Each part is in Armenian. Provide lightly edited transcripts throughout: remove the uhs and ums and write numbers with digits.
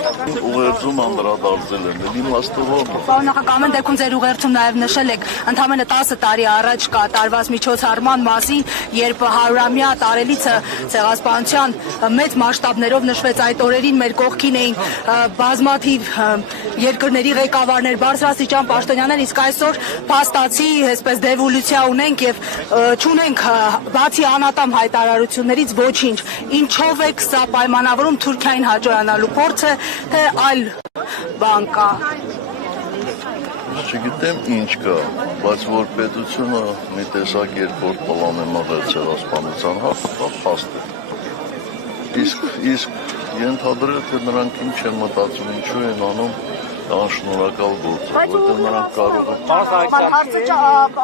Ուղերձում անդրադարձել են, իմաստով։ Պարոն նախագահ, ամեն դեպքում ձեր ուղերձում նաև նշել եք ընդամենը 10 տարի առաջ կատարված միջոցառման մասին, երբ 100-ամյա տարելիցը ցեղասպանության մեծ մասշտաբներով նշվեց, այդ օրերին մեր կողքին էին բազմաթիվ երկրների ղեկավարներ, բարձրաստիճան պաշտոնյաներ, իսկ այսօր փաստացի այսպես դեվոլյուցիա ունենք եւ չունենք բացի անատամ հայտարարություններից ոչինչ։ Ինչով եք սա պայմանավորում Թուրքիային հաջողանալու փորձը, թե այլ բան կա։ Չգիտեմ ինչ կա, բայց որ պետությունը մի տեսակ երկրորդ պլան է մղել ցեղասպանության փաստ է։ Իսկ ենթադրել թե նրանք ինչ են մտածում, ինչու են անում անշնորհակալ գործ, որտեղ նրանք կարող են։ Հարցը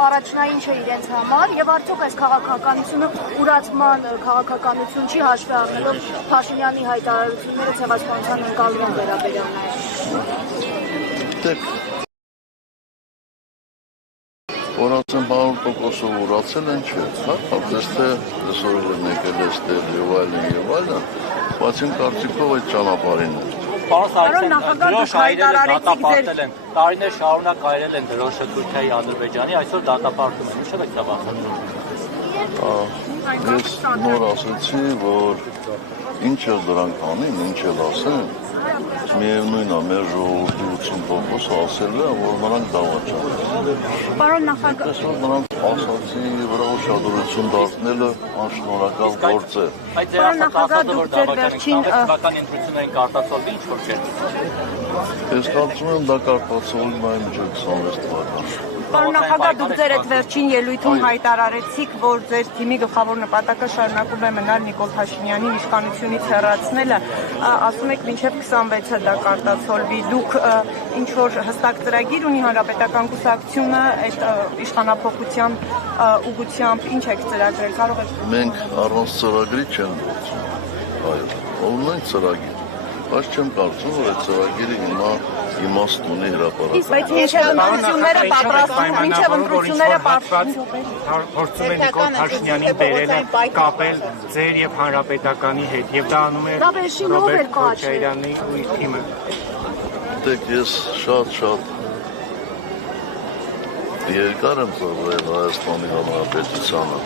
առաջնային չէ իրենց համար եւ արդյոք այս քաղաքականությունը ուրացման քաղաքականություն չի հաշվի առնելով Փաշինյանի հայտարարությունները ցեղասպանության ընկալման վերաբերյալ։ Որացեն 100%-ով ուրացել են չէ, հա, կարծես թե այսօր են եկել այստեղ եւ այլն, բայց իմ կարծիքով այդ ճանապարհին է։ Պարոն նախագահ, հայտարարեցիք տարիներ շարունակ այրել են դրոշը Թուրքիայի, Ադրբեջանի, այսօր դատապարտում են, ինչու՞ եք դա բացատրում։ Ես նոր ասացի, որ ինչ էլ դրանք անեն, ինչ էլ ասեն, միևնույն է, մեր ժողովրդի 80%-ը ասել է, որ նրանք դավաճան են։ Պարոն նախագահ, նրանք ասացի վրա ուշադրություն դարձնելը անշնորհակալ գործ է։ Այդ ձեր ասածը, որ դավաճան ընտրություններին կարտացոլվի ինչ-որ չէ։ Ես կարծում եմ դա կարտացոլվում է մինչև 26 թվականը։ Պարոն նախագահ, դուք ձեր այդ վերջին ելույթում հայտարարեցիք, որ ձեր թիմի գլխավոր նպատակը շարունակում է մնալ Նիկոլ Փաշինյանին իշխանությունից հեռացնելը, ասում եք մինչև 26-ը դա կարտացոլվի։ Դուք ինչ որ հստակ ծրագիր ունի հանրապետական կուսակցությունը այդ իշխանափոխության ուղղությամբ ինչ եք ծրագրել, կարող եք։ Մենք առանց ծրագրի չենք գործում։ Այո, ունենք ծրագիր, բայց չեմ կարծում, որ այդ ծրագիրը հիմա իմաստ ունի հրապարակում։ Բայց մինչև ընտրությունները պատրաստվում, մինչև ընտրությունները փորձում են Նիկոլ Փաշինյանին բերելը կապել ձեր եւ հանրապետականի հետ եւ դա անում է Ռոբերտ Քոչարյանի ու իր թիմը։ Դեք ես շատ երկար եմ ծառայել Հայաստանի Հանրապետությանը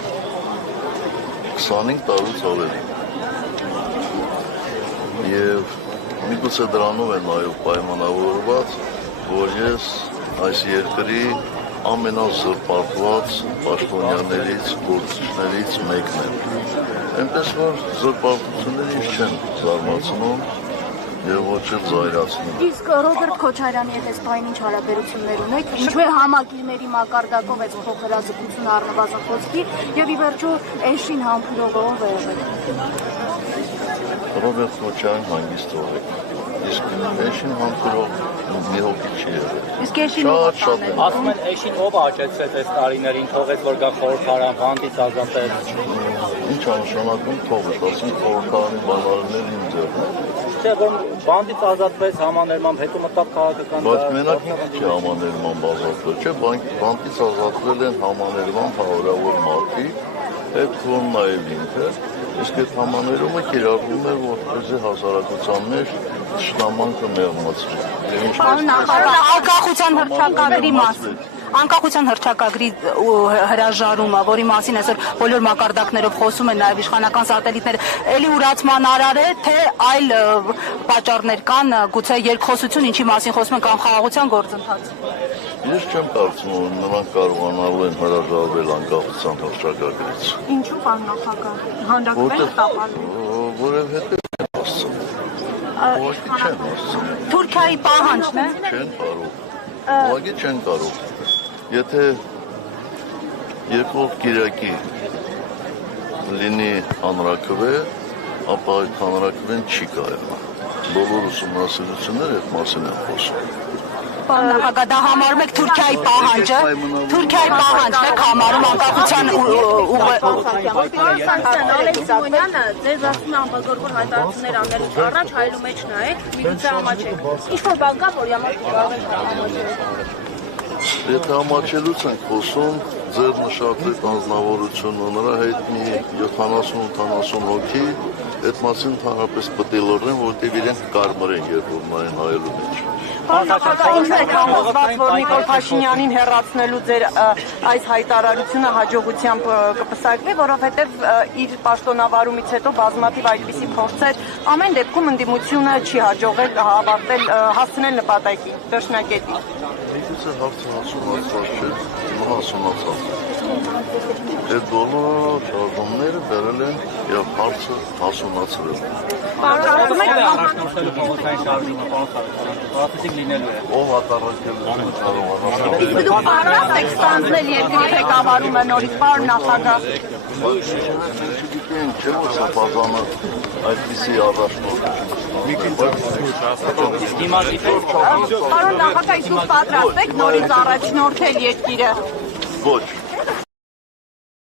25 տարուց ավելի եւ միգուցե դրանով է նաեւ պայմանավորված, որ ես այս երկրի ամենազրպարտված պաշտոնյաներից, գործիչներից մեկն եմ։ Այնպես որ զրպարտությունները ինձ չեն զարմացնում եւ ոչ էլ զայրացնում։ Իսկ Ռոբերտ Քոչարյանի հետ այս բան ինչ հարաբերություններ ունեք, ինչու է համագիրների մակարդակով այս փոխհրաձգությունը առնվազն խոսքի եւ ի վերջո Էշին համբուրողով է եղել։ Ռոբերտ Քոչարյան հանգիստով է, իսկ Էշին համբուրող մի հոգի չի եղել։ Իսկ Էշին ով է։ Ասում են Էշին ով աճեցրեց այս տարիներին, թողեց որ գա խորհրդարան, վանդից ազատել։ Ինչ անշանակում թողեց, ասում խորհրդարանի բանալիներ իմ ձեռն է։ Չէ, որ բանդից ազատվեց համաներմամբ, հետո մտավ քաղաքական։ Բայց մենակ չի համաներմամբ ազատվել, չէ, բանդից ազատվել են համաներմամբ հարյուրավոր մարդիկ, այդ կողմ նաև ինքը, իսկ այդ համաներումը կիրառվում էր որպեսզի հասարակության մեջ թշնամանքը մեղմացվի։ Պարոն նախագահ, անկախության հռչակագրի մասին։ Անկախության հռչակագրի հրաժարումը, որի մասին այսօր բոլոր մակարդակներով խոսում են նաև իշխանական սատելիտները, էլի ուրացման արար է, թե այլ պատճառներ կան, գուցե երկխոսություն, ինչի մասին խոսում են, կամ խաղաղության գործընթաց։ Ես չեմ կարծում, որ նրանք կարողանալու են հրաժարվել անկախության հռչակագրից։ Ինչու պարոն նախագահ, հանդարտվել տապալում։ Որովհետև չեն հասցնում։ Ուղղակի չեն հասցնում։ Թուրքիայի պահանջն է։ Չեն կարող։ Ուղղակի չեն կարող։ Եթե երկրորդ կիրակի լինի հանրաքվե, ապա այդ հանրաքվեն չի կայանա։ Բոլոր ուսումնասիրությունները այդ մասին են խոսում։ Պարոն նախագահ, դա համարում եք Թուրքիայի պահանջը, Թուրքիայի պահանջն եք համարում անկախության Ալեքս Սիմոնյանը ձեր ասում է անբազորվոր հայտարարություններ անելուց առաջ հայլու մեջ նայեք, միգուցե ամաչեք։ Ինչ-որ բան կա, որի համար կարող եք ամաչել։ Եթե ամաչելուց ենք խոսում, ձեր նշած այդ անձնավորությունը նրա հետ մի 70-80 հոգի Այդ մասին ընդհանրապես պետք է լրնեն, որտեղ իրենք կարմր են երբում նային հայելու մեջ։ Նախագահ, ինչ եք համոզված, որ Նիկոլ Փաշինյանին հեռացնելու ձեր այս հայտարարությունը հաջողությամբ կպսակվի, որովհետև իր պաշտոնավարումից հետո բազմաթիվ այդպիսի փորձեր ամեն դեպքում ընդդիմությունը չի հաջողել հավաքվել, հասցնել նպատակի, վերջնակետի։ Միգուցե հարցը հասունացած չէ, հիմա հասունացած է։ Այդ բոլոր շարժումները բերել են եւ հարցը հասունացրել։ Պարզվում է առաջնորդելու փոխանցային շարժումը պարզեցիք լինելու է։ Ով ատառակելու կարողանա։ դուք պատրաստ եք ստանձնել երկրի ղեկավարումը նորից, պարոն նախագահ։ Չգիտեն, չէ՞ որ սա բազանը այդպիսի առաջնորդ է։ Հիմա գիտեք, Պարոն նախագահ, դուք պատրաստ եք նորից առաջնորդել երկիրը։ Ոչ,